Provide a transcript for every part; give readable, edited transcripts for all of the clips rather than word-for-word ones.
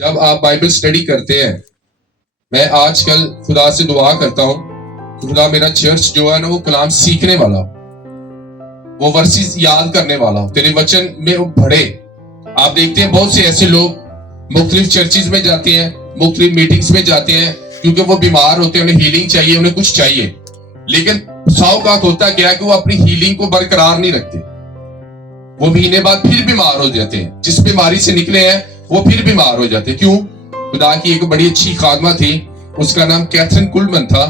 جب آپ Bible study کرتے ہیں، میں آج کل خدا سے دعا کرتا ہوں کہ خدا میرا چرچ جو ہے نا وہ کلام سیکھنے والا ہو، وہ ورسز یاد کرنے والا ہو، تیرے وچن میں وہ بڑھے۔ آپ دیکھتے ہیں بہت سے ایسے لوگ مختلف چرچز میں جاتے ہیں، مختلف میٹنگز میں جاتے ہیں کیونکہ وہ بیمار ہوتے ہیں، انہیں ہیلنگ چاہیے، انہیں کچھ چاہیے، لیکن سو اوقات ہوتا کیا ہے کہ وہ اپنی ہیلنگ کو برقرار نہیں رکھتے، وہ مہینے بعد پھر بیمار ہو جاتے ہیں، جس بیماری سے نکلے ہیں وہ پھر بیمار ہو جاتے ہیں۔ کیوں؟ خدا کی ایک بڑی اچھی خادمہ تھی، اس کا نام کیتھرین کولمن تھا،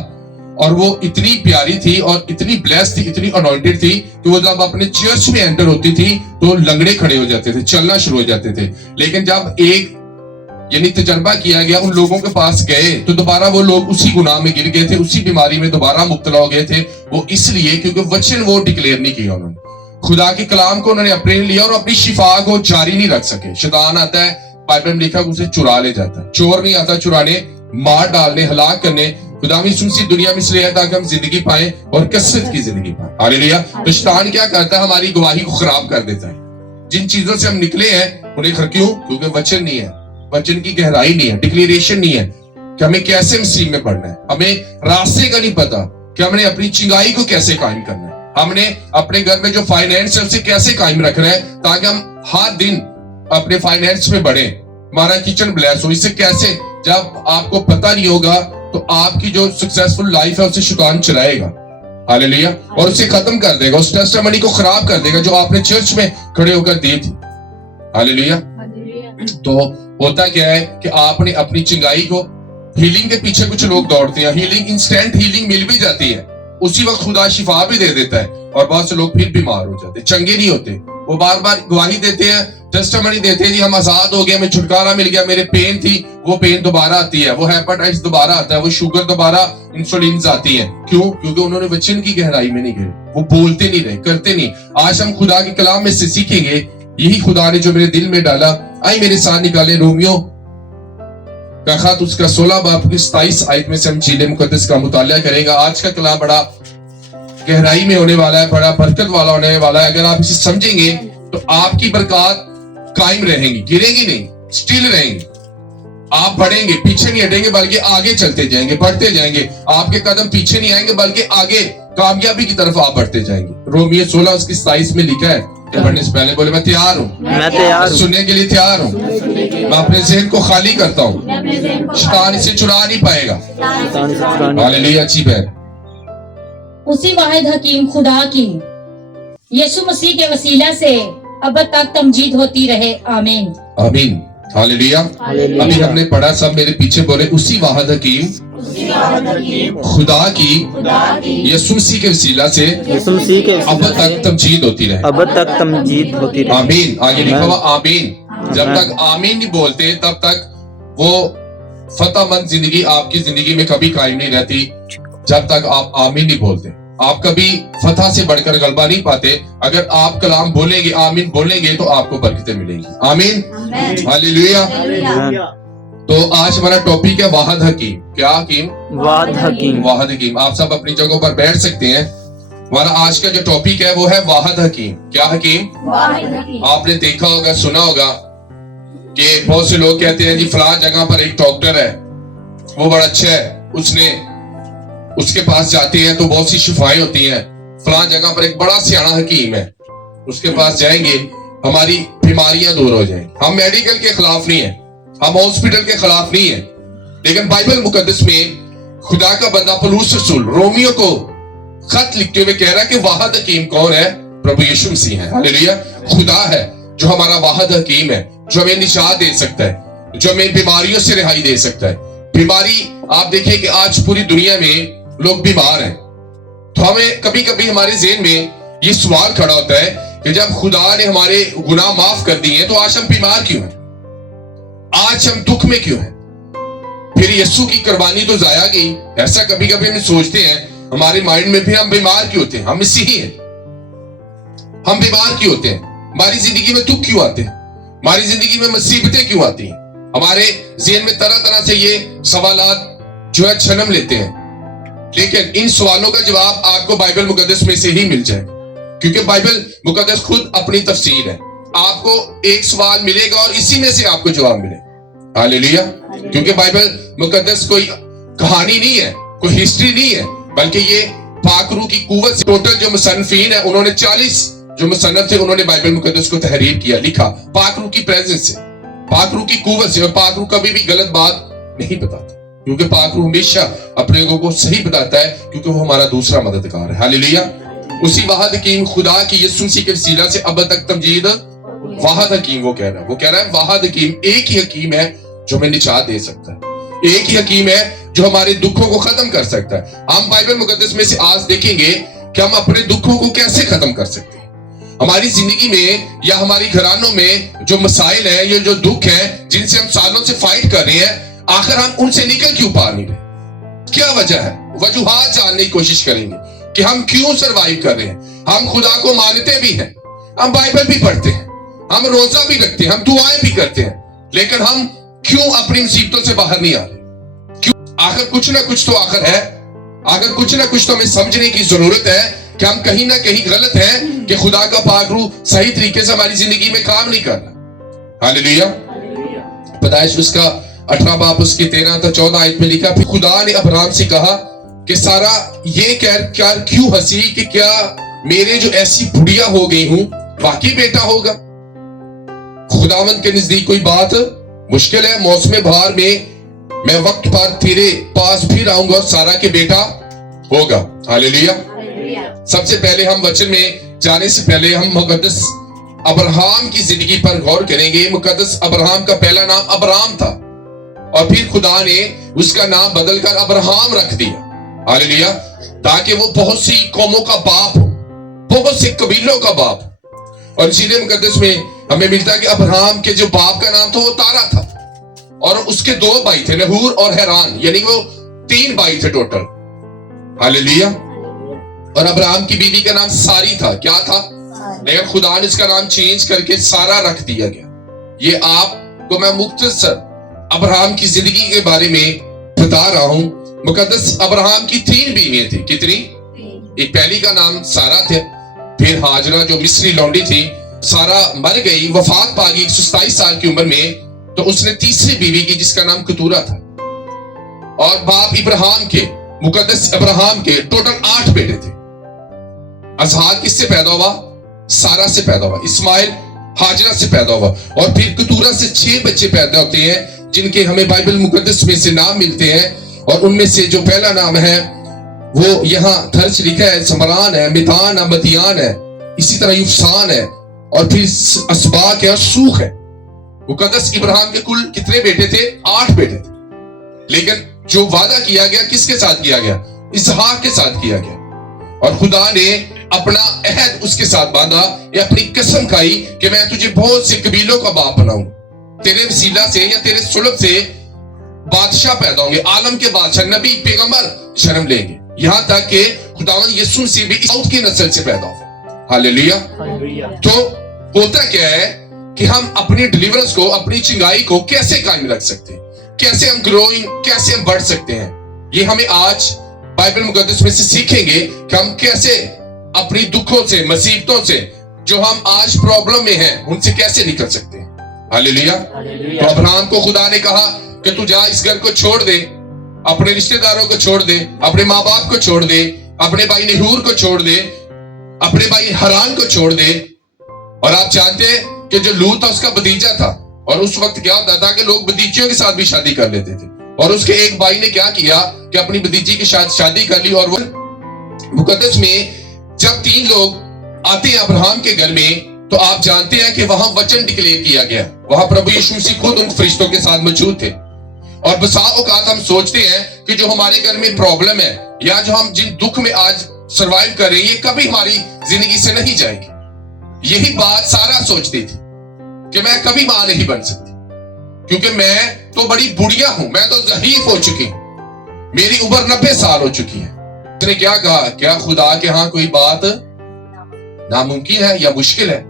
اور وہ اتنی پیاری تھی اور اتنی بلیس تھی، اتنی انوائنٹڈ تھی کہ وہ جب اپنے چرچ میں انٹر ہوتی تھی تو لنگڑے کھڑے ہو جاتے تھے، چلنا شروع ہو جاتے تھے۔ لیکن جب ایک تجربہ کیا گیا، ان لوگوں کے پاس گئے تو دوبارہ وہ لوگ اسی گناہ میں گر گئے تھے، اسی بیماری میں دوبارہ مبتلا ہو گئے تھے۔ وہ اس لیے کیونکہ وچن وہ ڈکلیئر نہیں کیا، انہوں نے خدا کے کلام کو انہوں نے اپنے لیا اور اپنی شفا کو جاری نہیں رکھ سکے۔ شیطان آتا ہے، بائبل میں لکھا اسے چرا لے جاتا ہے۔ چور نہیں آتا چرانے، مار ڈالنے، ہلاک کرنے۔ خدا یسوع دنیا میں اس لیے ہے تاکہ ہم زندگی پائیں اور کثرت کی زندگی پائیں۔ ہاللیلویا۔ تو شیطان کیا کرتا ہے؟ ہماری گواہی کو خراب کر دیتا ہے۔ جن چیزوں سے ہم نکلے ہیں انہیں کیوں؟ کیونکہ وچن نہیں ہے، وچن کی گہرائی نہیں ہے، ڈکلیریشن نہیں ہے کہ ہمیں کیسے مسیح میں بڑھنا ہے، ہمیں راستے کا نہیں پتا کہ ہم نے اپنی چنگائی کو کیسے قائم کرنا ہے، ہم نے اپنے گھر میں جو فائنینس ہے اسے کیسے قائم رکھنا ہے تاکہ ہم ہر دن اپنے فائنینس میں بڑھیں، ہمارا کچن بلیس ہو۔ اس سے کیسے؟ جب آپ کو پتہ نہیں ہوگا تو آپ کی جو سکسیسفل لائف ہے اسے شیطان چلائے گا، ہاللیلویا، اور اسے ختم کر دے گا، اس ٹیسٹیمنی کو خراب کر دے گا جو آپ نے چرچ میں کھڑے ہو کر دی تھی، ہاللیلویا۔ تو ہوتا کیا ہے کہ آپ نے اپنی چنگائی کو، ہیلنگ کے پیچھے کچھ لوگ دوڑتے ہیں، ہیلنگ انسٹنٹ ہیلنگ مل بھی جاتی ہے، اسی وقت خدا شفا بھی دے دیتا ہے، اور بہت سے لوگ پھر بیمار ہو جاتے ہیں، چنگے نہیں ہوتے۔ وہ بار بار گواہی دیتے ہیں، ٹیسٹیمنی دیتے ہیں، جی ہم آزاد ہو گئے، ہمیں چھٹکارا مل گیا، میرے پین تھی وہ پین دوبارہ آتی ہے، وہ ہیپاٹائٹس دوبارہ آتا ہے، وہ شوگر دوبارہ، انسولینز آتی ہیں۔ کیوں؟ کیونکہ انہوں نے وچن کی گہرائی میں نہیں گئے، وہ بولتے نہیں رہے، کرتے نہیں۔ آج ہم خدا کے کلام میں سے سیکھیں گے، یہی خدا نے جو میرے دل میں ڈالا۔ آئی میرے ساتھ نکالے رومیو کا خط، اس کا 16 باب کی 27 آیت میں سے ہم انجیل مقدس کا مطالعہ کریں گا۔ آج کا کلام بڑا گہرائی میں ہونے والا ہے، بڑا برکت والا ہونے والا ہے۔ اگر آپ اسے سمجھیں گے تو آپ کی برکات قائم رہیں گی، گریں گی نہیں، سٹل رہیں گی۔ آپ بڑھیں گے، پیچھے نہیں ہٹیں گے بلکہ آگے چلتے جائیں گے، بڑھتے جائیں گے۔ آپ کے قدم پیچھے نہیں آئیں گے بلکہ آگے کامیابی کی طرف آپ بڑھتے جائیں گے۔ رومیو 16 اس کی 27 میں لکھا ہے، پڑھنے سے پہلے بولے میں تیار ہوں، میں تیار ہوں، سننے کے لیے تیار ہوں، میں اپنے ذہن کو خالی کرتا ہوں، شیطان اسے چرا نہیں پائے گا۔ ہاللیلویا۔ اچھی بہن، اسی واحد حکیم خدا کی یسوع مسیح کے وسیلہ سے اب تک تمجید ہوتی رہے، آمین آمین، ہاللیلویا۔ ابھی ہم نے پڑھا، سب میرے پیچھے بولے، اسی واحد حکیم خدا کی یسوع مسیح کے وسیلہ سے اب تک تمجید ہوتی رہے، اب تک تمجید ہوتی رہے، آمین۔ آگے لکھا ہوا آمین۔ جب تک آمین نہیں بولتے تب تک وہ فتح مند زندگی آپ کی زندگی میں کبھی قائم نہیں رہتی۔ جب تک آپ آمین نہیں بولتے آپ کبھی فتح سے بڑھ کر غلبہ نہیں پاتے۔ اگر آپ کلام بولیں گے، آمین بولیں گے تو آپ کو برکتیں ملیں گی، آمین، ہاللیلویا۔ تو آج ہمارا ٹاپک ہے واحد حکیم۔ کیا حکیم؟ واحد حکیم۔ واحد حکیم۔ آپ سب اپنی جگہوں پر بیٹھ سکتے ہیں۔ ہمارا آج کا جو ٹاپک ہے وہ ہے واحد حکیم۔ کیا حکیم؟ آپ نے دیکھا ہوگا، سنا ہوگا کہ بہت سے لوگ کہتے ہیں جی فلاں جگہ پر ایک ڈاکٹر ہے، وہ بڑا اچھا ہے، اس کے پاس جاتے ہیں تو بہت سی شفائیں ہوتی ہیں۔ فلاں جگہ پر ایک بڑا سیاںہ حکیم ہے، اس کے پاس جائیں گے ہماری بیماریاں دور ہو جائیں۔ ہم میڈیکل کے خلاف نہیں ہیں، ہم ہاسپٹل کے خلاف نہیں ہیں، لیکن بائبل مقدس میں خدا کا بندہ پولس رسول رومیو کو خط لکھتے ہوئے کہہ رہا ہے کہ واحد حکیم کون ہے؟ پربھو یسوع مسیح ہے، ہاللیلویا۔ خدا ہے جو ہمارا واحد حکیم ہے، جو ہمیں نجات دے سکتا ہے، جو ہمیں بیماریوں سے رہائی دے سکتا ہے۔ بیماری، آپ دیکھیں کہ آج پوری دنیا میں لوگ بیمار ہیں، تو ہمیں کبھی کبھی ہمارے ذہن میں یہ سوال کھڑا ہوتا ہے کہ جب خدا نے ہمارے گناہ معاف کر دیے ہیں تو آج ہم بیمار کیوں ہیں؟ آج ہم دکھ میں کیوں ہیں؟ پھر یسوع کی قربانی تو ضائع گئی۔ ایسا کبھی کبھی ہم سوچتے ہیں ہمارے مائنڈ میں، پھر ہم بیمار کیوں ہوتے ہیں؟ ہم مسیحی ہیں، ہم بیمار کیوں ہوتے ہیں؟ ہماری زندگی میں دکھ کیوں آتے ہیں؟ ہماری زندگی میں مصیبتیں کیوں آتی ہیں؟ ہمارے ذہن میں طرح طرح سے یہ سوالات جو ہے جنم لیتے ہیں، لیکن ان سوالوں کا جواب آپ کو بائبل مقدس میں سے ہی مل جائے گا، کیونکہ بائبل مقدس خود اپنی تفسیر ہے۔ آپ کو ایک سوال ملے گا اور اسی میں سے آپ کو جواب ملے گا، हालेलुया। क्योंकि बाइबल मुकद्दस कोई कहानी नहीं है, कोई हिस्ट्री नहीं है, बल्कि ये पाक रूह की कुव्वत से टोटल जो मुसन्निफीन है उन्होंने 40 जो मुसन्निफ थे उन्होंने बाइबल मुकद्दस को तहरीर किया, लिखा पाक रूह की प्रेजेंस से, पाक रूह की कुव्वत से। और पाक रूह कभी भी गलत बात नहीं बताता, क्योंकि पाक रूह हमेशा अपने लोगों को सही बताता है, क्योंकि वो हमारा दूसरा मददगार है। हालेलुया। उसी वाहिद हकीम खुदा की यीशु मसीह के वसीला से अब तक तमजीद वाहिद हकीम वो कह रहा है वाहिद हकीम, एक ही हकीम है जो हमें निजात दे सकता है, एक ही हकीम है जो हमारे दुखों को खत्म कर सकता है। हम बाइबल मुकद्दस में से आज देखेंगे कि हम अपने दुखों को कैसे खत्म कर सकते हैं। हमारी जिंदगी में या हमारी घरानों में जो मसाइल है, ये जो दुख है जिनसे हम सालों से फाइट कर रहे हैं, आखिर हम उनसे निकल क्यों पा नहीं रहे? क्या वजह है? वजूहात जानने की कोशिश करेंगे कि हम क्यों सरवाइव कर रहे हैं। हम खुदा को मानते भी हैं, हम बाइबल भी पढ़ते हैं, हम रोजा भी रखते हैं, हम दुआएं भी करते हैं, लेकिन हम क्यों अपनी मुसीबतों से बाहर नहीं आ रहे? क्यों? आखिर कुछ ना कुछ तो आखिर है, आखिर कुछ ना कुछ तो हमें समझने की जरूरत है कि हम कहीं ना कहीं गलत हैं, कि खुदा का पाक रूह सही तरीके से हमारी जिंदगी में काम नहीं कर रहा। हालेलुया। पैदाइश उसका 18 बाब उसकी 13 से 14 आयत में लिखा, फिर खुदा ने अब्राहम से कहा कि सारा ये क्या क्यों हंसी कि क्या मेरे जो ऐसी बुढ़िया हो गई हूं बाकी बेटा होगा? खुदावंद के नजदीक कोई बात मुश्किल है? मौसम बहार में मैं वक्त पर तेरे पास फिर आऊंगा और सारा के बेटा होगा। हालेलुया। सबसे पहले हम वचन में जाने से पहले हम मुकद्दस अब्राहम की जिंदगी पर गौर करेंगे। मुकद्दस अब्राहम का पहला नाम अब्राम था और फिर खुदा ने उसका नाम बदलकर अब्राहम रख दिया। हालेलुया। ताकि वो बहुत सी कौमों का बाप हो, बहुत से कबीलों का बाप। और इसीलिए मुकद्दस में हमें मिलता है कि अब्राहम के जो बाप का नाम था वो तारा था, और उसके 2 भाई थे, नहूर और हैरान, यानी वो 3 भाई थे टोटल। हालेलुया। और अब्राहम की बीवी का नाम सारी था। क्या था? लेकिन खुदा ने इसका नाम चेंज करके सारा रख दिया गया। ये आपको मैं मुख्तसर अब्राहम की जिंदगी के बारे में बता रहा हूं। मुकद्दस अब्राहम की 3 बीवियां थी। कितनी? एक पहली का नाम सारा थे, फिर हाजरा जो मिस्री लौंडी थी, सारा मर गई, वफात पा गई 127 साल की उम्र में, तो उसने तीसरी बीवी की जिसका नाम कतूरा था। और बाप इब्राहिम के, मुकद्दस अब्राहम के टोटल 8 बेटे थे। अजहार किससे पैदा हुआ? सारा से पैदा हुआ। इस्माइल हाजरा से पैदा हुआ। और फिर कतूरा से 6 बच्चे पैदा होते हैं, जिनके हमें बाइबल मुकद्दस में से नाम मिलते हैं। और उनमें से जो पहला नाम है वो यहाँ दर्ज लिखा है, समरान है, मितान है, मतियान है, इसी तरह युफसान है, और फिर असबाक है और सूख है। मुकद्दस इब्राहिम के कुल कितने बेटे थे? 8 बेटे थे। लेकिन जो वादा किया गया किसके साथ किया गया? इसहाक के साथ किया गया। और खुदा ने अपना अहद उसके साथ बांधा, ये अपनी कसम खाई कि मैं तुझे बहुत से कबीलों का बाप बनाऊंगा, तेरे वसीला से या तेरे सुलभ से बादशाह पैदा होंगे, आलम के बादशाह, नबी, पैगंबर जन्म लेंगे, यहां तक कि खुदावंद यीशु मसीह भी दाऊद की नस्ल से पैदा हो। हालेलुया। तो होता क्या है कि हम अपनी डिलीवरेंस को, अपनी चिंगाई को कैसे कायम रख सकते हैं, कैसे हम ग्रोइंग, कैसे हम बढ़ सकते हैं, ये हमें आज बाइबल मुकद्दस में से सीखेंगे कि हम कैसे अपनी दुखों से, मुसीबतों से, जो हम आज प्रॉब्लम में हैं, उनसे कैसे निकल सकते हैं। हालेलुया। तो अब्राहम को खुदा ने कहा कि तू जा, इस घर को छोड़ दे, अपने रिश्तेदारों को छोड़ दे, अपने माँ बाप को छोड़ दे, अपने भाई नहूर को छोड़ दे, अपने भाई हरान को छोड़ दे। और आप जानते हैं कि जो लूत था उसका भतीजा था, और उस वक्त क्या होता था कि लोग भतीजियों के साथ भी शादी कर लेते थे। और उसके एक भाई ने क्या किया कि अपनी भतीजी के साथ शादी कर ली। और वो मुकद्दस में जब 3 लोग आते हैं अब्राहम के घर में, तो आप जानते हैं कि वहां वचन डिक्लेयर किया गया, वहां प्रभु यीशु मसीह खुद उन फरिश्तों के साथ मौजूद थे। और बसा औकात हम सोचते हैं कि जो हमारे घर में प्रॉब्लम है या जो हम जिन दुख में आज सरवाइव कर रहे हैं, ये कभी हमारी जिंदगी से नहीं जाएगी। यही बात सारा सोचती थी कि मैं कभी मां नहीं बन सकती, क्योंकि मैं तो बड़ी बुढ़िया हूं, मैं तो ज़हीफ हो चुकी हूं, मेरी उम्र 90 साल हो चुकी है। उसने क्या कहा? क्या खुदा के यहां कोई बात नामुमकिन है या मुश्किल है?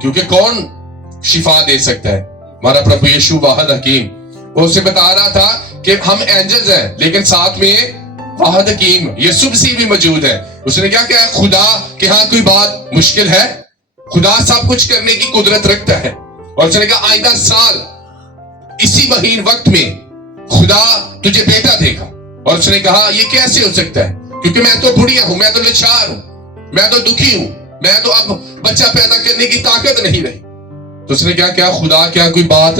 क्योंकि कौन शिफा दे सकता है? हमारा प्रभु यीशु वाहिद हकीम। वो उसे बता रहा था कि हम एंजल्स हैं, लेकिन साथ में वाहिद हकीम यीशु मसीह भी मौजूद है। उसने क्या कहा? खुदा के यहां कोई बात मुश्किल है? खुदा सब कुछ करने की कुदरत रखता है। और उसने कहा आइंदा साल इसी महीन वक्त में खुदा तुझे बेटा देगा। और उसने कहा ये कैसे हो सकता है, क्योंकि मैं तो बुढ़िया हूं, मैं तो लाचार हूं, मैं तो दुखी हूं, मैं तो अब बच्चा पैदा करने की ताकत नहीं रही। तो उसने क्या खुदा क्या कोई बात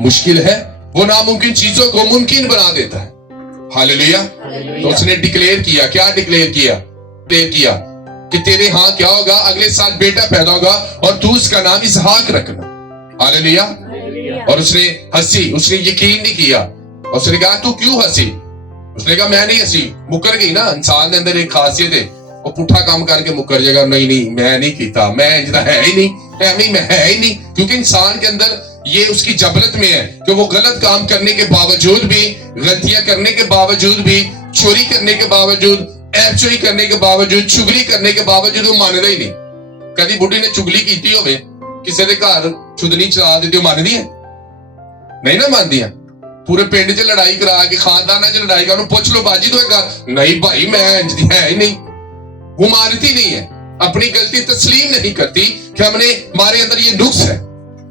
मुश्किल है? वो नामुमकिन चीजों को मुमकिन बना देता है। हालेलुया। तो उसने डिक्लेयर किया, क्या डिक्लेयर किया? डिक्लेयर किया कि तेरे यहाँ क्या होगा, अगले साल बेटा पैदा होगा और तू उसका नाम इसहाक रखना। हालेलुया। और उसने हंसी, उसने यकीन नहीं किया। उसने कहा तू क्यों हंसी? उसने कहा मैं नहीं हंसी। मुकर गई ना, इंसान के अंदर एक खासियत है, वो पुठा काम करके मुकर जाएगा, नहीं मैं नहीं कीता, मैं इंजना है ही नहीं, मैं है ही नहीं। क्योंकि इंसान के अंदर ये उसकी जबलत में है कि वो गलत काम करने के बावजूद भी, गलतियां करने के बावजूद भी, चोरी करने के बावजूद, ऐप चोरी करने के बावजूद, चुगली करने के बावजूद वो मानदा ही नहीं। कभी बुढ़ी ने चुगली की होवे, किसी के घर चुदनी चला दी, मानदी है? नहीं ना मानदी है। पूरे पिंड च लड़ाई करा के, खानदान च लड़ाई करा, पूछ लो बाजी तो घर, नहीं भाई मैं है ही नहीं। वो मानती नहीं है, अपनी गलती तस्लीम नहीं करती कि हमारे अंदर ये नुक्स है।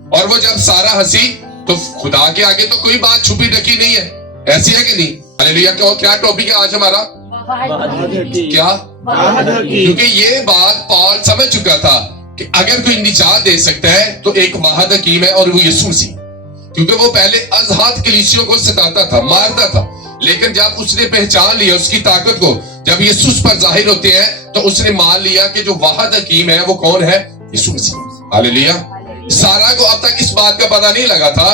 और वो जब सारा हंसी, तो खुदा के आगे तो कोई बात छुपी ढकी नहीं है, ऐसी है कि नहीं? हालेलुया। क्या टॉपिक है आज हमारा? क्या? क्योंकि ये बात पॉल समझ चुका था कि अगर कोई निजात दे सकता है तो एक वाहिद हकीम है, और वो यीशु मसीह। क्योंकि वो पहले अज़हात कलीसियों को सताता था, मारता था, लेकिन जब उसने पहचान लिया उसकी ताकत को, जब यीशु पर जाहिर होते हैं, तो उसने मान लिया कि जो वाहिद हकीम है वो कौन है? यीशु मसीह। हालेलुया। सारा को अब तक इस बात का पता नहीं लगा था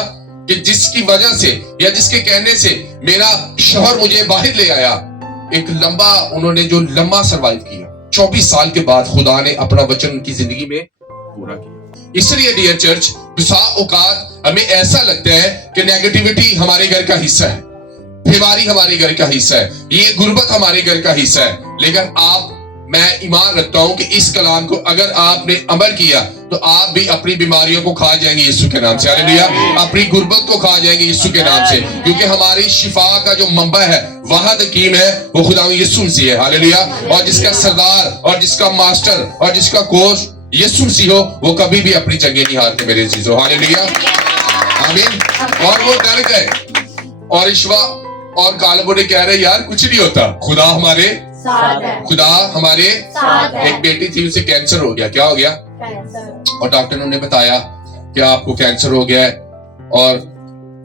कि जिसकी वजह से या जिसके कहने से मेरा शौहर मुझे बाहर ले आया, एक उन्होंने जो लंबा सरवाइव किया, 24 साल के बाद खुदा ने अपना वचन उनकी जिंदगी में पूरा किया। इसलिए डियर चर्च, औकात हमें ऐसा लगता है कि नेगेटिविटी हमारे घर का हिस्सा है, बीमारी हमारे घर का हिस्सा है, ये गुर्बत हमारे घर का हिस्सा है। लेकिन मैं ईमान रखता हूं कि इस कलाम को अगर आपने अमल किया तो आप भी अपनी बीमारियों को खा जाएंगे यीशु के नाम से। हालेलुया। अपनी गुर्बत को खा जाएंगे यीशु के नाम से, क्योंकि हमारी शिफा का जो मंबा है, वाहिद हकीम है, वो खुदा यीशु मसीह है। हालेलुया। और जिसका सरदार और जिसका मास्टर और जिसका कोच यीशु मसीह हो, वो कभी भी अपनी जगह नहीं हारते मेरे चीजों। हालेलुया। आमीन। और वो डर गए, और ईश्वा और कालबो ने कह रहे यार कुछ नहीं होता, खुदा हमारे साथ है, खुदा हमारे साथ है। एक बेटी थी, उसे कैंसर हो गया। क्या हो गया? कैंसर। और डॉक्टर ने बताया कि आपको कैंसर हो गया है और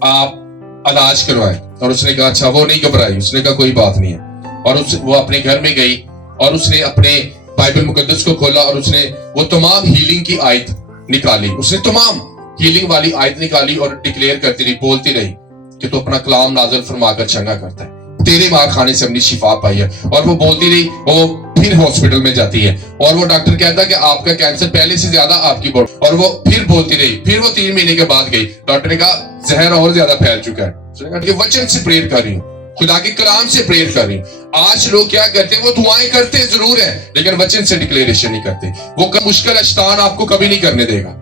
आप इलाज करवाएं। और उसने कहा अच्छा। वो नहीं घबराई, उसने कहा कोई बात नहीं है। और वो अपने घर में गई और उसने अपने बाइबल मुकद्दस को खोला और उसने वो तमाम हीलिंग की आयत निकाली। उसने तमाम हीलिंग वाली आयत निकाली और डिक्लेयर करती रही, बोलती रही कि तू अपना कलाम नाज़िल फरमाकर चंगा करता है, तेरे मार खाने से हमने शिफा पाई है। और वो बोलती रही, वो फिर हॉस्पिटल में जाती है और वो डॉक्टर कहता है कि आपका कैंसर पहले से ज्यादा आपकी बॉडी, और वो फिर बोलती रही। फिर वो 3 महीने के बाद गई, डॉक्टर ने कहा जहर और ज्यादा फैल चुका है। उसने कहा कि वचन से प्रेयर कर रही हूँ, खुदा के कलाम से प्रेयर कर रही हूँ। आज लोग क्या करते हैं, वो दुआएं करते जरूर है लेकिन वचन से डिक्लेरेशन नहीं करते। वो मुश्किल शैतान आपको कभी नहीं करने देगा,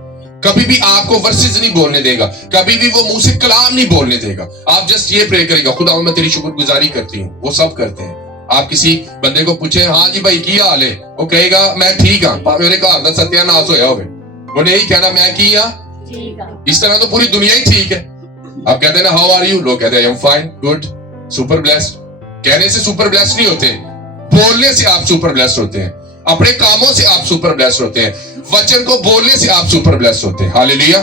कभी भी आपको वर्सेस नहीं बोलने देगा, कभी भी वो मुंह से कलाम नहीं बोलने देगा। आप जस्ट ये प्रे करेगा, खुदा मैं तेरी शुक्रगुजारी करती हूँ। वो सब करते हैं। आप किसी बंदे को पूछे हाँ जी भाई की हाल है, वो कहेगा मैं ठीक हाँ, मेरे घर का सत्यानाश होया होवे, उन्हें यही कहना मैं की हाँ। इस तरह तो पूरी दुनिया ही ठीक है। आप कहते हैं ना हाउ आर यू, लोग कहते हैं I am fine, good, super blessed. कहने से सुपर ब्लेस्ड नहीं होते, बोलने से आप सुपर ब्लेस्ड होते हैं, अपने कामों से आप सुपर ब्लेस्ड होते हैं, वचन को बोलने से आप सुपर ब्लेस्ड होते हैं। हालेलुया।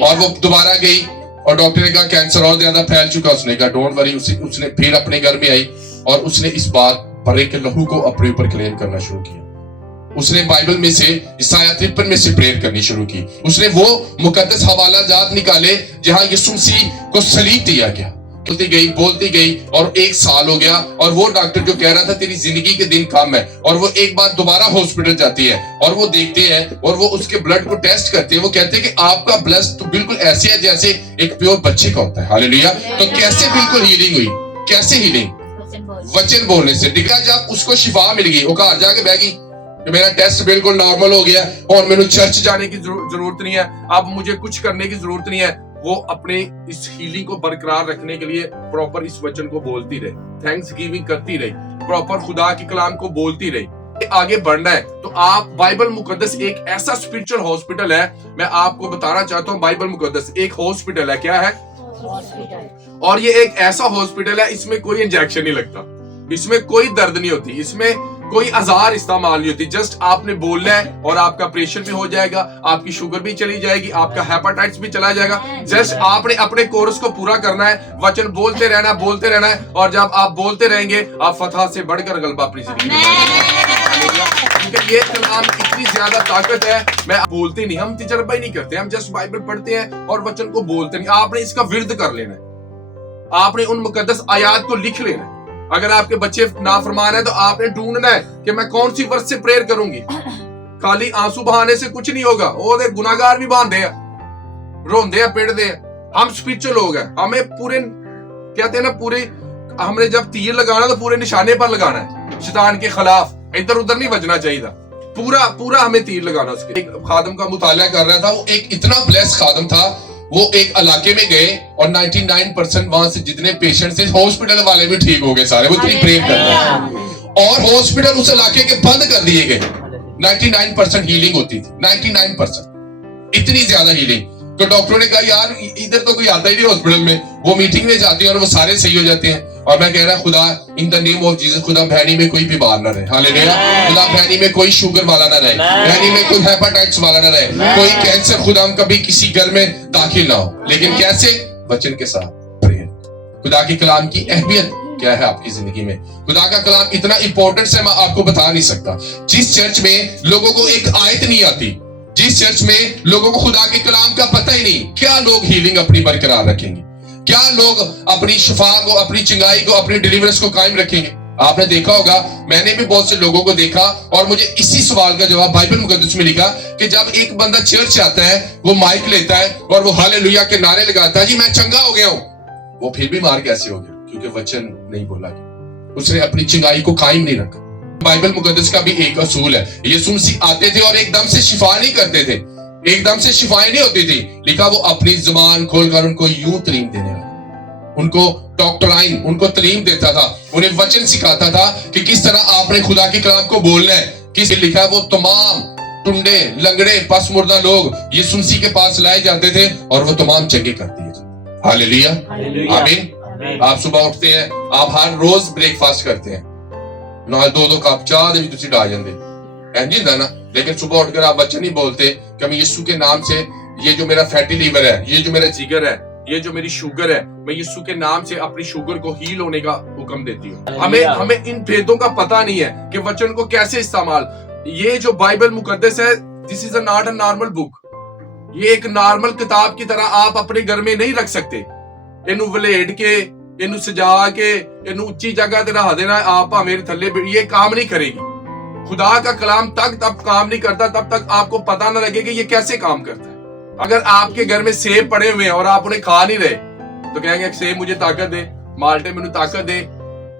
और वो दोबारा गई और डॉक्टर ने कहा कैंसर और ज्यादा फैल चुका। उसने कहा डोंट वरी। उसने फिर अपने घर में आई और उसने इस बात बर्रे के लहू को अपने ऊपर क्लेम करना शुरू किया। उसने बाइबल में से ईसाया 53 में से प्रेयर करनी शुरू की। उसने वो मुकद्दस हवाला जात निकाले जहां यीशु मसीह को सलीब दिया गया। बोलती गई और 1 साल हो गया। और वो डॉक्टर जो कह रहा था तेरी जिंदगी के दिन कम है, और वो एक बार दोबारा हॉस्पिटल जाती है और वो देखते हैं और वो उसके ब्लड को टेस्ट करते हैं। वो कहते हैं कि आपका ब्लड तो बिल्कुल ऐसे है जैसे एक प्योर बच्चे का होता है। हालेलुया। तो कैसे बिल्कुल हीलिंग हुई? कैसे हीलिंग? वचन बोलने से। दिखा जब उसको शिफा मिल गई, वो घर जाके बह गई कि मेरा टेस्ट बिल्कुल नॉर्मल हो गया और मैंने चर्च जाने की जरूरत नहीं है, अब मुझे कुछ करने की जरूरत नहीं है। वो अपने इस हीलिंग को बरकरार रखने के लिए प्रॉपर इस वचन को बोलती रही, थैंक्स गिविंग करती रही, प्रॉपर खुदा के कलाम को बोलती रही। आगे बढ़ना है तो आप बाइबल मुकद्दस एक ऐसा स्पिरिचुअल हॉस्पिटल है। मैं आपको बताना चाहता हूँ बाइबल मुकद्दस एक हॉस्पिटल है। क्या है? اور یہ ایک ایسا ہاسپٹل ہے اس میں کوئی انجیکشن نہیں لگتا, اس میں کوئی درد نہیں ہوتی, اس میں کوئی آزار استعمال نہیں ہوتی. جسٹ آپ نے بولنا ہے اور آپ کا پریشر بھی ہو جائے گا, آپ کی شوگر بھی چلی جائے گی, آپ کا ہیپاٹائٹس بھی چلا جائے گا. جسٹ آپ نے اپنے کورس کو پورا کرنا ہے, وچن بولتے رہنا ہے, اور جب آپ بولتے رہیں گے آپ فتح سے بڑھ کر غلبہ اپنی زندگی میں, کیونکہ یہ کلام کی اتنی زیادہ طاقت ہے. میں بولتے نہیں, ہم تجربہ ہی نہیں کرتے, ہم جسٹ بائبل پڑھتے ہیں اور وچن کو بولتے نہیں. آپ نے اس کا ورد کر لینا ہے, آپ نے ان مقدس آیات کو لکھ لینا ہے. اگر آپ کے بچے نافرمان ہیں تو آپ نے ڈھونڈنا ہے کہ میں کون سی ورس سے پریئر کروں گی. خالی آنسو بہانے سے کچھ نہیں ہوگا. وہ گناہگار بھی باندھے ہیں, روندے ہیں, پیڑ دے ہیں. ہم اسپرچل لوگ ہیں, ہمیں پورے کہتے ہیں نا, پورے ہم نے جب تیر لگانا تو پورے نشانے پر لگانا ہے, شیطان کے خلاف ادھر ادھر نہیں بچنا چاہیے تھا, پورا ہمیں تیر لگانا. اس کے ایک خادم کا مطالعہ کر رہا تھا, وہ ایک اتنا بلیس خادم تھا. وہ ایک علاقے میں گئے اور 99% وہاں سے جتنے پیشنٹ تھے ہاسپٹل والے بھی ٹھیک ہو گئے سارے, وہ اتنی پریئر کر رہے ہیں. اور ہاسپٹل اس علاقے کے بند کر دیے گئے. 99% ہیلنگ ہوتی تھی, 99%, اتنی زیادہ ہیلنگ. تو ڈاکٹروں نے کہا یار ادھر تو کوئی آتا ہی نہیں ہاسپٹل میں, وہ میٹنگ میں جاتے ہیں اور وہ سارے صحیح ہو جاتے ہیں. اور میں کہہ رہا خدا ان دا نیم آف جیسس, خدا بہنی میں کوئی بیمار نہ رہے, ہاللیلویا. خدا بہنی میں کوئی شوگر والا نہ رہے, بہنی میں کوئی ہیپاٹائٹس والا نہ رہے, کوئی کینسر خدا ہم کبھی کسی گھر میں داخل نہ ہو. لیکن کیسے؟ وچن کے ساتھ پریئر. خدا کے کلام کی اہمیت کیا ہے آپ کی زندگی میں. خدا کا کلام اتنا امپورٹنٹ ہے, میں آپ کو بتا نہیں سکتا. جس چرچ میں لوگوں کو ایک آیت نہیں آتی, جس چرچ میں لوگوں کو خدا کے کلام کا پتہ ہی نہیں, کیا لوگ ہیلنگ اپنی برقرار رکھیں گے؟ کیا لوگ اپنی شفا کو, اپنی چنگائی کو, اپنی ڈیلیورنس کو قائم رکھیں گے؟ آپ نے دیکھا ہوگا, میں نے بھی بہت سے لوگوں کو دیکھا, اور مجھے اسی سوال کا جواب بائبل مقدس میں لکھا کہ جب ایک بندہ چرچ آتا ہے, وہ مائک لیتا ہے اور وہ ہاللیلویا کے نعرے لگاتا ہے, جی میں چنگا ہو گیا ہوں, وہ پھر بیمار کیسے ہو گیا؟ کیونکہ وچن نہیں بولا گیا, اس نے اپنی چنگائی کو قائم نہیں رکھا. بائبل مقدس کا بھی ایک اصول ہے, یسوع مسیح آتے تھے اور ایک دم سے شفا نہیں کرتے تھے, ایک دم سے شفائیں نہیں ہوتی تھی. لکھا وہ اپنی زبان کھول کر ان کو یوں تعلیم دینے لگا, ان کو ڈاکٹرائن, ان کو تعلیم دیتا تھا, انہیں وچن سکھاتا تھا کہ کس طرح آپ نے خدا کے کلام کو بولنا ہے. کس لکھا وہ تمام ٹنڈے, لنگڑے, پس مردہ لوگ یسوع مسیح کے پاس لائے جاتے تھے اور وہ تمام چنگے کر دیے تھے. ہاللیلویا, آمین. آپ صبح اٹھتے ہیں, آپ ہر روز بریک فاسٹ کرتے ہیں, نہ 2 کپ چاہ دے بھی تسی ڈا جاندے اینجی ہوندا نا, لیکن صبح اٹھ کر آپ وچن نہیں بولتے کہ میں یسوع کے نام سے, یہ جو میرا فیٹی لیور ہے, یہ جو میرا جگر ہے, یہ جو میری شوگر ہے, میں یسوع کے نام سے اپنی شوگر کو ہیل ہونے کا حکم دیتی ہوں. ہمیں ان بھیدوں کا پتہ نہیں ہے کہ وچن کو کیسے استعمال. یہ جو بائبل مقدس ہے, دس از ناٹ اے نارمل بک, یہ ایک نارمل کتاب کی طرح آپ اپنے گھر میں نہیں رکھ سکتے. اینو ولیٹ کے, اینو سجا کے, اینو اچھی جگہ تے رکھ دینا آپ میرے تھلے, یہ کام نہیں کرے گی. خدا کا کلام تب کام نہیں کرتا تب تک آپ کو پتہ نہ لگے کہ یہ کیسے کام کرتا ہے. اگر آپ کے گھر میں سیب پڑے ہوئے ہیں اور آپ انہیں کھا نہیں رہے تو کہیں گے سیب مجھے طاقت دے, مالٹے مجھے طاقت دے.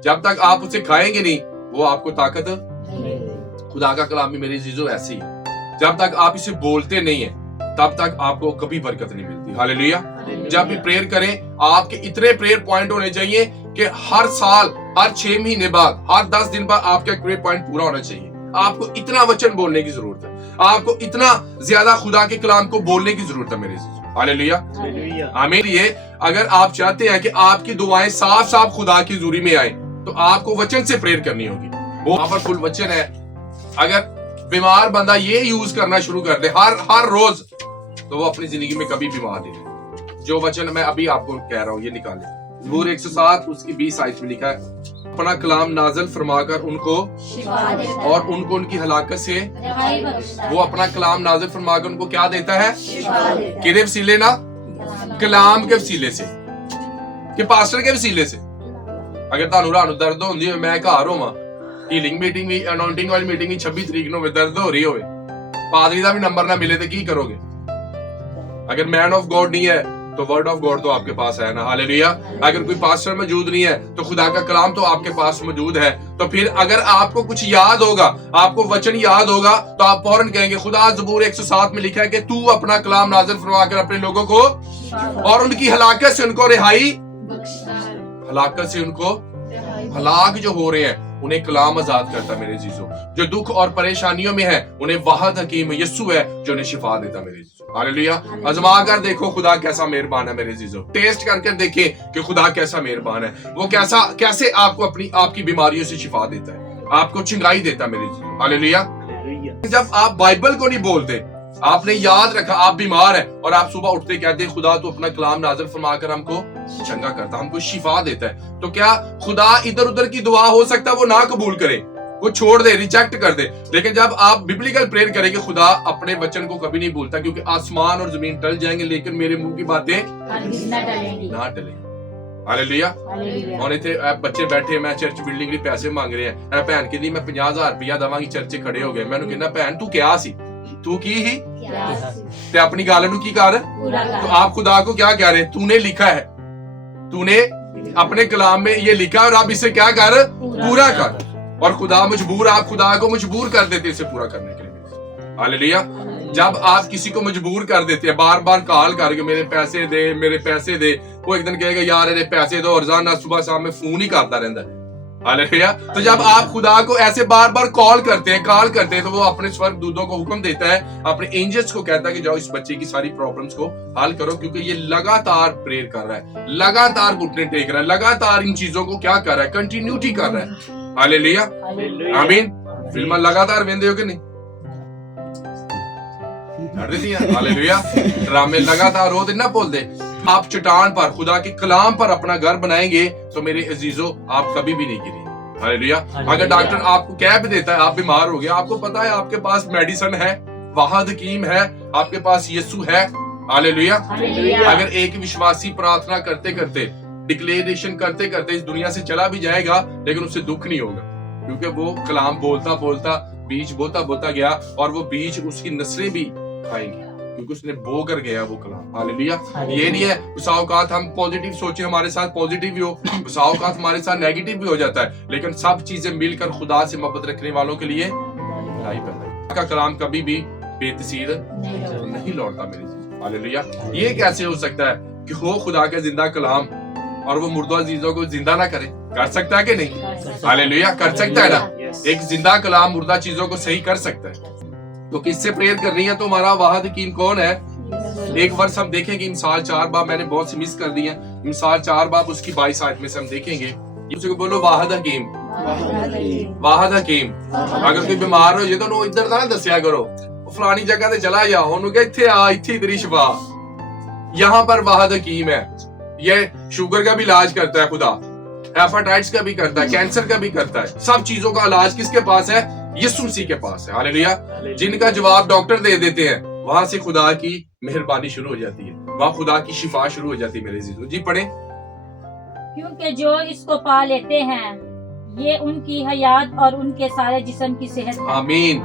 جب تک آپ اسے کھائیں گے نہیں وہ آپ کو طاقت. خدا کا کلام بھی میری عزیزو ایسے ہی, جب تک آپ اسے بولتے نہیں ہیں تب تک آپ کو کبھی برکت نہیں ملتی. ہاللیلویا. جب بھی پریئر کریں, آپ کے اتنے پریئر پوائنٹ ہونے چاہیے کہ ہر سال, ہر 6 مہینے بعد, ہر 10 دن بعد آپ کا پریئر پوائنٹ پورا ہونا چاہیے. آپ کو اتنا وچن بولنے کی ضرورت ہے, آپ کو اتنا زیادہ خدا کے کلام کو بولنے کی ضرورت ہے میرے عزیزو. ہاللیلویا, آمین. یہ اگر آپ چاہتے ہیں کہ آپ کی دعائیں صاف صاف خدا کی حضوری میں آئیں تو آپ کو وچن سے پریئر کرنی ہوگی. وہ پاورفل وچن ہے. اگر بیمار بندہ یہ یوز کرنا شروع کر دے ہر روز تو وہ اپنی زندگی میں کبھی بیمار نہیں رہے. جو وچن میں ابھی آپ کو کہہ رہا ہوں یہ نکالے. زبور 107 اس کی 20 آیت میں لکھا ہے, اپنا کلام نازل فرما کر ان کو اور ان کو ان کی ہلاکت سے, وہ اپنا کلام نازل فرما کر ان کو کیا دیتا ہے؟ کدے وسیلے نا؟ کلام کے وسیلے سے, کہ پاسٹر کے وسیلے سے. اگر تانوں رات نوں درد ہوندی ہوئے, میں گھر ہوواں, ہیلنگ میٹنگ بھی, اناؤنٹنگ والی میٹنگ بھی 26 تاریخ نوں درد ہو رہی ہوئے, پادری دا بھی نمبر نہ ملے تو کی کرو گے؟ اگر مین آف گاڈ نہیں ہے تو ورڈ آف گاڈ تو آپ کے پاس ہے نا. ہاللیلویا. اگر کوئی پاسٹر موجود نہیں ہے تو خدا کا کلام تو آپ کے پاس موجود ہے. تو پھر اگر آپ کو کچھ یاد ہوگا, آپ کو وچن یاد ہوگا, تو آپ فوراً کہیں گے خدا زبور 107 میں لکھا ہے کہ تو اپنا کلام نازل فرما کر اپنے لوگوں کو اور ان کی ہلاکت سے ان کو رہائی, ہلاکت سے ان کو, ہلاک جو ہو رہے ہیں उन्हें कलाम आजाद करता है मेरे अजीजों। जो दुख और परेशानियों में है उन्हें वाहिद हकीम यस्सु है जो उन्हें शिफा देता है मेरे अजीजों। हालेलुया। आजमा कर देखो खुदा कैसा मेहरबान है मेरे अजीजों। टेस्ट करके देखें कि खुदा कैसा मेहरबान है, वो कैसे आपको आपकी बीमारियों से शिफा देता है, आपको चिंगाई देता है मेरे अजीजों। हालेलुया। जब आप बाइबल को नहीं बोलते, आपने याद रखा आप बीमार हैं और आप सुबह उठते कहते हैं खुदा तो अपना कलाम नाज़िल फरमाकर हमको चंगा करता, हमको शिफा देता है, तो क्या खुदा इधर उधर की दुआ हो सकता है वो ना कबूल करे, वो छोड़ दे, रिजेक्ट कर दे? लेकिन जब आप बिब्लिकल प्रेयर करेंगे, खुदा अपने वचन को कभी नहीं भूलता, क्योंकि आसमान और जमीन टल जाएंगे लेकिन मेरे मुंह की बातें ना टलेंगी। हालेलुया। और इतने बच्चे बैठे, मैं चर्च बिल्डिंग लिए पैसे मांग रहे हैं, भैन कहती मैं 50,000 रुपया देवांगी, चर्चे खड़े हो गए। मैं कहना भैन तू क्या सी, तू की ही ते अपनी गल नू की कर। तो आप खुदा को क्या कह रहे हैं? तूने लिखा है, तूने अपने कलाम में ये लिखा और आप इसे क्या कर, पूरा कर। और खुदा मजबूर, आप खुदा को मजबूर कर देते इसे पूरा करने के लिए। हालेलुया। जब आप किसी को मजबूर कर देते हैं, बार बार कॉल करके मेरे पैसे दे, मेरे पैसे दे, वो एक दिन कहेगा यार मेरे पैसे दो, और रोजाना सुबह शाम में फोन ही करता रहता है। हालेलुया। तो जब आप खुदा को ऐसे बार बार कॉल करते हैं तो वो अपने स्वर्गदूतों को हुक्म देता है, अपने एंजल्स को कहता है कि जाओ इस बच्चे की सारी प्रॉब्लम्स को हल करो, क्योंकि ये लगातार प्रेयर कर रहा है, लगातार घुटने टेक रहा है, लगातार इन चीजों को क्या कर रहा है, कंटिन्यूटी कर रहा है। हालेलुया। आमीन। फिल्म लगातार वेंदे हो कि नहीं? हालेलुया। ड्रामे लगातार हो ना बोल दे। आप चट्टान पर, खुदा के कलाम पर अपना घर बनाएंगे तो मेरे अजीजों आप कभी भी नहीं गिरेंगे। हालेलुया। अगर डॉक्टर आपको कह भी देता है आप बीमार हो गए, आपको पता है आपके पास मेडिसिन है, वाहिद हकीम है, आपके पास यीशु है। हालेलुया। अगर एक विश्वासी प्रार्थना करते करते, डिक्लेरेशन करते करते इस दुनिया से चला भी जाएगा, लेकिन उससे दुख नहीं होगा, क्योंकि वो कलाम बोलता बोलता बीज बोता बोता गया, और वो बीज उसकी नस्लें भी खाएंगी, क्योंकि उसने बो कर गया वो कलाम। हालेलुया। ये नहीं है बसाओकात हम पॉजिटिव सोचे हमारे साथ पॉजिटिव भी हो, बसाओकात हमारे साथ नेगेटिव भी हो जाता है, लेकिन सब चीजें मिलकर खुदा से मोहब्बत रखने वालों के लिए भलाई बनता है। का कलाम कभी भी बेतसीर नहीं लौटता मेरे जी। हालेलुया। ये कैसे हो सकता है कि हो खुदा का जिंदा कलाम और वो मुर्दा चीजों को जिंदा ना करे? कर सकता है कि नहीं? हालेलुया। कर सकता है ना? एक जिंदा कलाम मुर्दा चीजों को सही कर सकता है। तो किससे प्रेयर करनी है? तो हमारा वाहिद हकीम कौन है? एक वर्ष हम देखेंगे मिसाल 4 बाब, मैंने बहुत सी मिस कर दी है, मिसाल 4 बाब उसकी 22 आयत में से हम देखेंगे। किसी को बोलो वाहिद हकीम, वाहिद हकीम। अगर कोई बीमार हो जाए तो इधर ना दसिया करो, फलानी जगह से चला जाओ, उन्होंने इत्थे आ, इत्थे इधरी शिफा। यहाँ पर वाहिद हकीम है, ये शुगर का भी इलाज करता है खुदा, हेपेटाइटिस का भी करता है, कैंसर का भी करता है। सब चीजों का इलाज किसके पास है? यीशु मसीह के पास है। हालेलुया। जिनका जवाब डॉक्टर दे देते हैं, वहां से खुदा की मेहरबानी शुरू हो जाती है, वहां खुदा की शिफा शुरू हो जाती है मेरे अजीजों। जी पढ़े। क्योंकि जो इसको पा लेते हैं ये उनकी हयात और उनके सारे जिस्म की सेहत है। आमीन।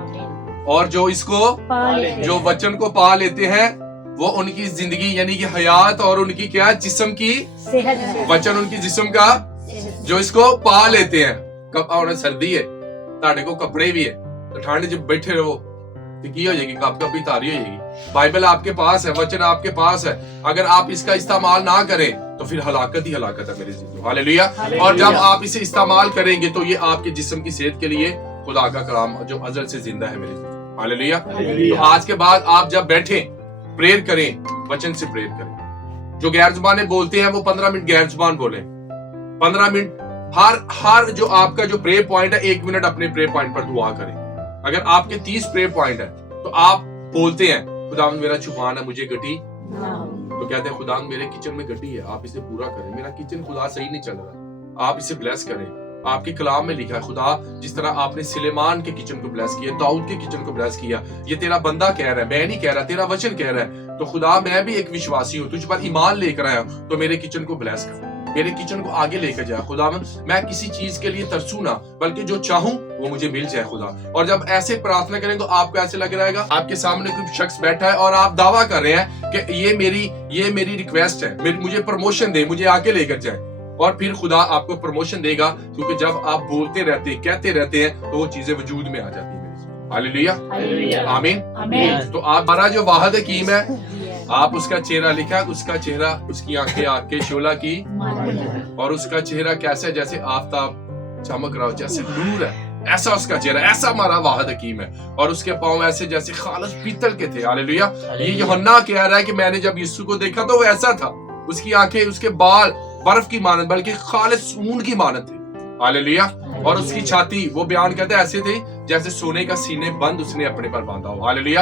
और जो इसको जो वचन को पा लेते हैं वो उनकी जिंदगी यानी कि हयात और उनकी क्या, जिस्म की सेहत है। वचन उनकी जिस्म का, जो इसको पा लेते हैं। कब आने सर्दी है, ताड़े को कपड़े भी है, तो ठंड जब बैठे रहो तो की हो जाएगी, कप कपी तारी हो जाएगी। बाइबल आपके पास है, वचन आपके पास है, अगर आप इसका इस्तेमाल ना करें तो फिर हलाकत ही हलाकत है मेरे जीजों। हालेलुया। और जब आप इसे इस्तेमाल करेंगे तो ये आपके जिस्म की सेहत के लिए खुदा का कलाम जो अजल से जिंदा है मेरे जीजों। हालेलुया। तो आज के बाद आप जब बैठे प्रेयर करें, वचन से प्रेयर करें। जो गैर जुबानें बोलते हैं वो 15 मिनट गैर जुबान बोले, 15 मिनट हर जो आपका जो प्रे पॉइंट है 1 मिनट अपने प्रे पॉइंट पर दुआ करें। अगर आपके 30 प्रे पॉइंट है तो आप बोलते हैं खुदावंद मेरा छुपान है मुझे गटी, तो कहते हैं खुदावंद मेरे किचन में गटी है, आप इसे पूरा करें, मेरा किचन खुदा सही नहीं चल रहा, आप इसे ब्लेस करें। आपके कलाम में लिखा है खुदा जिस तरह आपने सुलेमान के किचन को ब्लेस किया, दाऊद के किचन को ब्लेस किया, ये तेरा बंदा कह रहा है, मैं नहीं कह रहा, तेरा वचन कह रहा है। तो खुदा मैं भी एक विश्वासी हूँ, तुझ पर ईमान लेकर आया हूँ, तो मेरे किचन को ब्लेस कर, मेरे किचन को आगे लेकर जाए। खुदा मैं किसी चीज के लिए तरसू ना, बल्कि जो चाहूं वो मुझे मिल जाए खुदा। और जब ऐसे प्रार्थना करें तो आपको ऐसे लग रहेगा आपके सामने कोई शख्स बैठा है और आप दावा कर रहे हैं कि ये मेरी रिक्वेस्ट है, मुझे प्रमोशन दे, मुझे आगे लेकर जाए। और फिर खुदा आपको प्रमोशन देगा, क्योंकि जब आप बोलते रहते हैं, कहते रहते हैं, तो वो चीजें वजूद में आ जाती है। हालेलुया। आमीन। तो आप हमारा जो वाहिद हकीम है, आप उसका चेहरा लिखा, उसका चेहरा, उसकी आंखें आग के शोला की, और उसका चेहरा कैसे, जैसे आफताब चमक रहा हो जैसे नूर है, ऐसा उसका चेहरा, ऐसा हमारा वाहिद हकीम है। और उसके पांव ऐसे जैसे खालिस पीतल के थे। हालेलुया। ये यूहन्ना कह रहा है कि मैंने जब यीशु को देखा तो वो ऐसा था, उसकी आंखें, उसके बाल बर्फ की मानत बल्कि खालिस ऊन की मानत थे। हालेलुया। और उसकी छाती, वो बयान करता है, ऐसे थे जैसे सोने का सीने बंद उसने अपने पर बांधा हो। हालेलुया।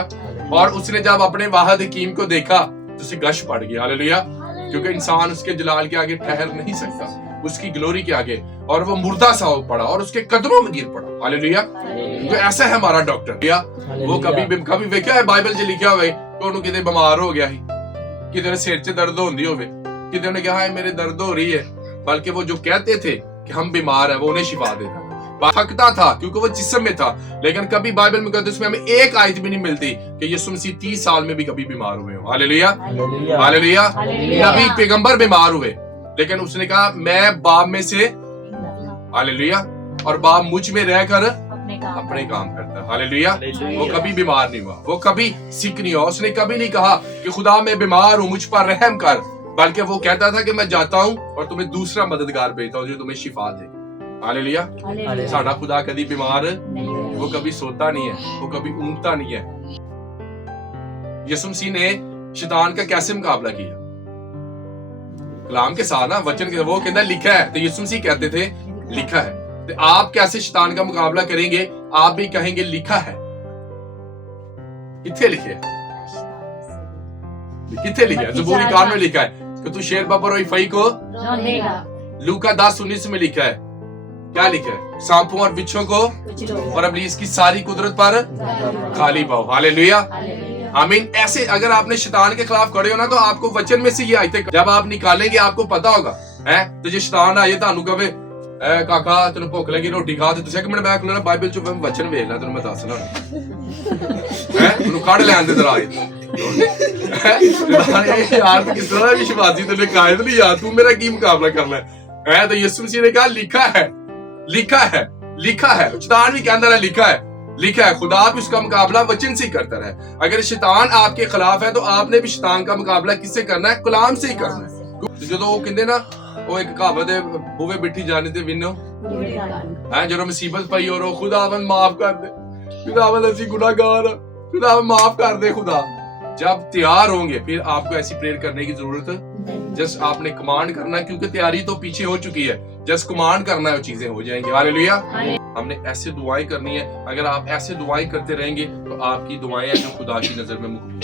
और उसने जब अपने वाहिद हकीम को देखा तो उसे गश पड़ गई। हालेलुया। क्योंकि इंसान उसके जलाल के आगे ठहर नहीं सकता, उसकी ग्लोरी के आगे, और वो मुर्दा सा हो पड़ा और उसके कदमों में गिर पड़ा। हालेलुया। तो ऐसा है हमारा डॉक्टर। वो कभी वेख्या है बाइबल च लिखा हुए कि उन्होंने किते बीमार हो गया ही, किते सिर च दर्द होंदी होवे, किते ने कहा है मेरे दर्द हो रही है, बल्कि वो जो कहते थे कि हम बीमार है वो उन्हें शिफा देता, थकता था क्योंकि वो जिस्म में था। लेकिन कभी बाइबल में कहते उसमें हमें एक आयत भी नहीं मिलती कि यीशु मसीह 30 साल में भी कभी बीमार हुए हो। हालेलुया। हालेलुया। नबी पैगंबर बीमार हुए, लेकिन उसने कहा मैं बाप में से, हालेलुया, और बाप मुझ में रहकर अपने काम करता। हालेलुया। वो कभी बीमार नहीं हुआ, वो कभी सिक नहीं हुआ। उसने कभी नहीं कहा कि खुदा मैं बीमार हूँ मुझ पर रहम कर, बल्कि वो कहता था कि मैं जाता हूँ और तुम्हें दूसरा मददगार भेजता हूँ जो तुम्हें शिफा दे। हालेलुया। साडा खुदा कभी बीमार, वो कभी सोता नहीं है, वो कभी ऊँगता नहीं है। यीशु मसीह ने शैतान का कैसे मुकाबला किया? कलाम के साथ ना, वचन के, वो कहता लिखा है, तो यीशु मसीह कहते थे लिखा है। तो आप कैसे शैतान का मुकाबला करेंगे? आप भी कहेंगे लिखा है। किथे लिखे है? किथे लिखा है? ज़बूर 51 में लिखा है कि तू शेर बबर और फई को लूका 10:19 में लिखा है। क्या लिखा है? सांपों और बिच्छों को और इब्लीस की सारी कुदरत पर खाली पाओ। हालेलुया। आमीन। ऐसे अगर आपने शैतान के खिलाफ खड़े हो ना, तो आपको वचन में से ये आयतें जब आप निकालेंगे आपको पता होगा है। तो जो शैतान आए तानू कहे काका तेन भुख लगी रोटी खा, तो एक मिनट मैं बाइबल चो वचन वेख ला, तेन मैं दसना है कड़ लैन दे दराज यार किस तरह विश्वासी तेने कायद नहीं यार, तू मेरा की मुकाबला करना है। तो यीशु मसीह ने कहा लिखा है, लिखा है, लिखा है। शैतान भी कहता रहा लिखा है, लिखा है। खुदा भी उसका मुकाबला वचन से ही करता रहे। अगर शैतान आपके खिलाफ है तो आपने भी शैतान का मुकाबला किससे करना है? कलाम से ही करना है। जो वो कहते ना, वो एक कहावत है, बुवे बिठी जाने ते विनो है, जो मुसीबत पई और खुदावन माफ कर दे, खुदावन ऐसी गुनाहगार, खुदावन माफ कर दे। खुदा जब तैयार होंगे फिर आपको ऐसी प्रेयर करने की जरूरत, जस्ट आपने कमांड करना, क्योंकि तैयारी तो पीछे हो चुकी है, जस्ट कमांड करना है, वो चीजें हो जाएंगी। हालेलुया। हमने ऐसे दुआएं करनी है। अगर आप ऐसे दुआएं करते रहेंगे तो आपकी दुआएं जो खुदा की नजर में मकबूल